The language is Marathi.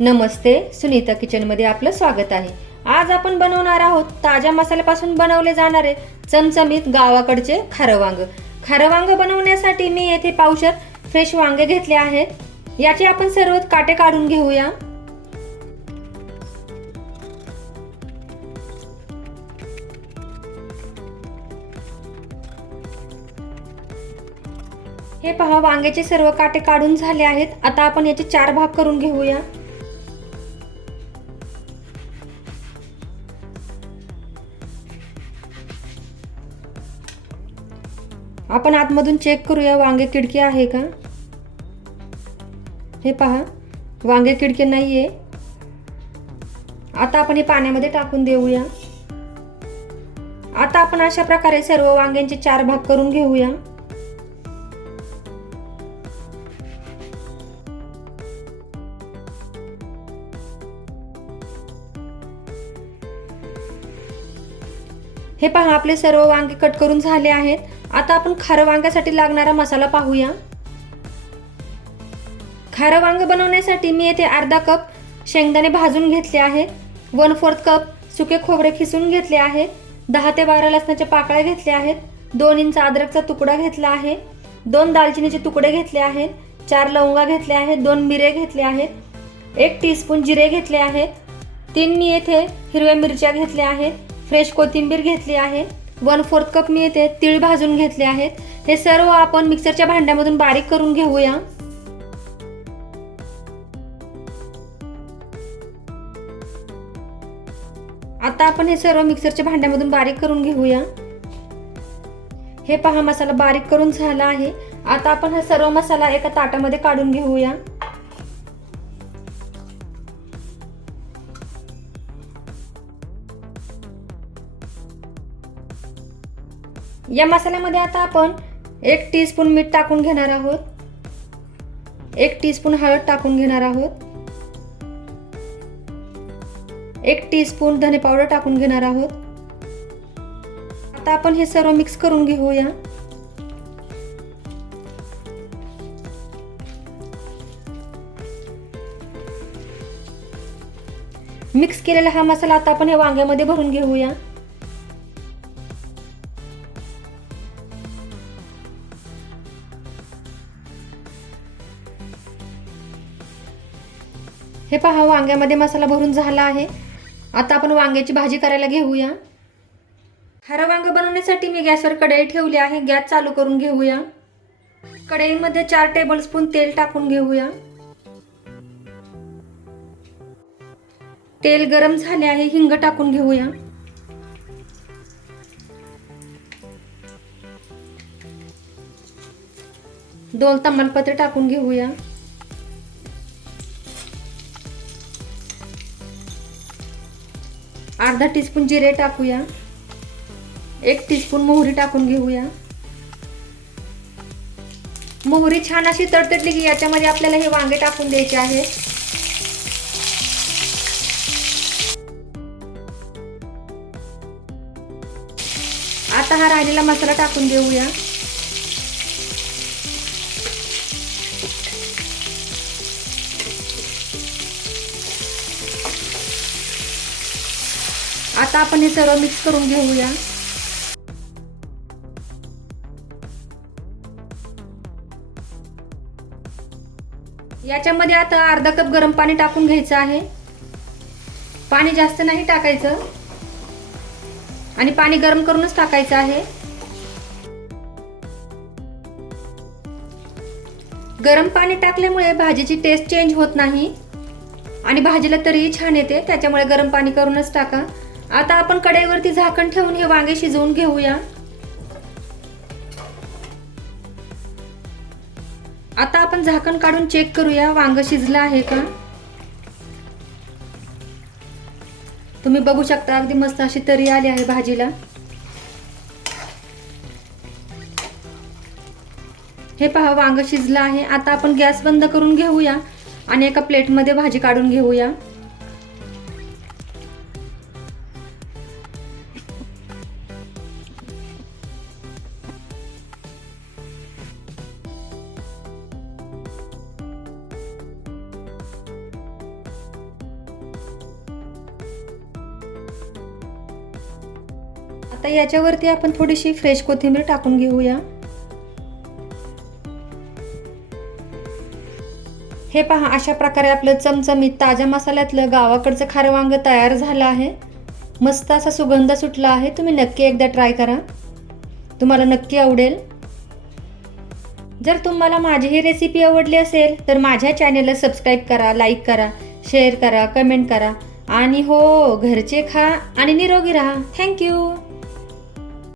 नमस्ते सुनीता किचनमध्ये आपलं स्वागत आहे. आज आपण बनवणार आहोत ताज्या मसाल्यापासून बनवले जाणारे चमचमीत गावाकडचे खारं वांग. खारं वांग बनवण्यासाठी मी येथे पावशर फ्रेश वांगे घेतले आहेत. याचे आपण सर्व काटे काढून घेऊया. हे पहा वांग्याचे सर्व काटे काढून झाले आहेत. आता आपण याचे चार भाग करून घेऊया. आपण आतमधून चेक करूया वांगे किडकी आहे का? हे पहा वांगे किडके नाहीये. आता आपण हे पाण्यामध्ये टाकून देऊया. आता आपण अशा प्रकारे सर्व वांग्यांचे चार भाग करून घेऊया. हे पहा आपले सर्व वांगे कट करून झाले आहेत. आता आपण खारं वांग्यासाठी लागणारा मसाला पाहूया. खारं वांग बनवण्यासाठी मी येथे अर्धा कप शेंगदाणे भाजून घेतले आहे. वन फोर्थ कप सुके खोबरे खिसून घेतले आहे. दहा ते बारा लसणाच्या पाकळ्या घेतल्या आहेत. दोन इंच अद्रकचा तुकडा घेतला आहे. दोन दालचिनीचे तुकडे घेतले आहेत. चार लवंगा घेतल्या आहेत. दोन मिरे घेतले आहेत. एक टीस्पून जिरे घेतले आहेत. तीन मी येथे हिरव्या मिरच्या घेतल्या आहेत. फ्रेश कोथिंबीर घेतली आहे. वन फोर्थ कप मी येते तीळ भाजून घेतले आहेत. हे सर्व आपण मिक्सरच्या भांड्यामधून बारीक करून घेऊया. आता आपण हे सर्व मिक्सरच्या भांड्यामधून बारीक करून घेऊया. हे पहा मसाला बारीक करून झाला आहे. आता आपण हा सर्व मसाला एका ताटामध्ये काढून घेऊया. या मसाल्यामध्ये आता आपण एक टीस्पून मीठ टाकून घेणार आहोत. एक टीस्पून हळद टाकून घेणार आहोत. एक टीस्पून धने पावडर टाकून घेणार आहोत. आता आपण हे सर्व मिक्स करून घेऊया. मिक्स केलेला हा मसाला आता आपण हे वांग्यामध्ये भरून घेऊया. हे पहा वांग्यामध्ये मसाला भरून झाला आहे. आता आपण वांग्याची भाजी करायला घेऊया. हरं वांग बनवण्यासाठी मी गॅसवर कढई ठेवली आहे. गॅस चालू करून घेऊया. कढईमध्ये चार टेबलस्पून तेल टाकून घेऊया. तेल गरम झाले आहे हिंग टाकून घेऊया. दोन तमालपत्र टाकून घेऊया. अर्धा टीस्पून जिरे टाकूया. एक टीस्पून मोहरी टाकून घेऊया. मोहरी छान अशी तडतडली की याच्यामध्ये आपल्याला हे वांगे टाकून द्यायचे आहे. आता हा राहिलेला मसाला टाकून देऊया. आता आपण हे सर्व मिक्स करून घेऊया. याच्यामध्ये आता अर्धा कप गरम पाणी टाकून घ्यायचं आहे. पाणी जास्त नाही टाकायचं. आणि पाणी गरम करूनच टाकायचं आहे. गरम पाणी टाकल्यामुळे भाजीची टेस्ट चेंज होत नाही. आणि भाजीला तरीही छान येते त्याच्यामुळे गरम पाणी करूनच टाका. आता आपण कढईवरती झाकण ठेवून हे वांगे शिजवून घेऊया. आता आपण झाकण काढून चेक करूया वांग शिजलं आहे का? तुम्ही बघू शकता अगदी मस्त अशी तरी आली आहे भाजीला. हे पहा वांग शिजलं आहे. आता आपण गॅस बंद करून घेऊया आणि एका प्लेटमध्ये भाजी काढून घेऊया. आता याच्यावरती आपण थोडीशी फ्रेश कोथिंबीर टाकून घेऊया. हे पहा अशा प्रकारे आपलं चमचमीत ताज्या मसाल्यातलं गावाकडचं खारं वांग तयार झालं आहे. मस्त असा सुगंध सुटला आहे. तुम्ही नक्की एकदा ट्राय करा. तुम्हाला नक्की आवडेल. जर तुम्हाला माझी ही रेसिपी आवडली असेल तर माझ्या चॅनलला सबस्क्राईब करा लाईक करा शेअर करा कमेंट करा. आणि हो घरचे खा आणि निरोगी राहा. थँक्यू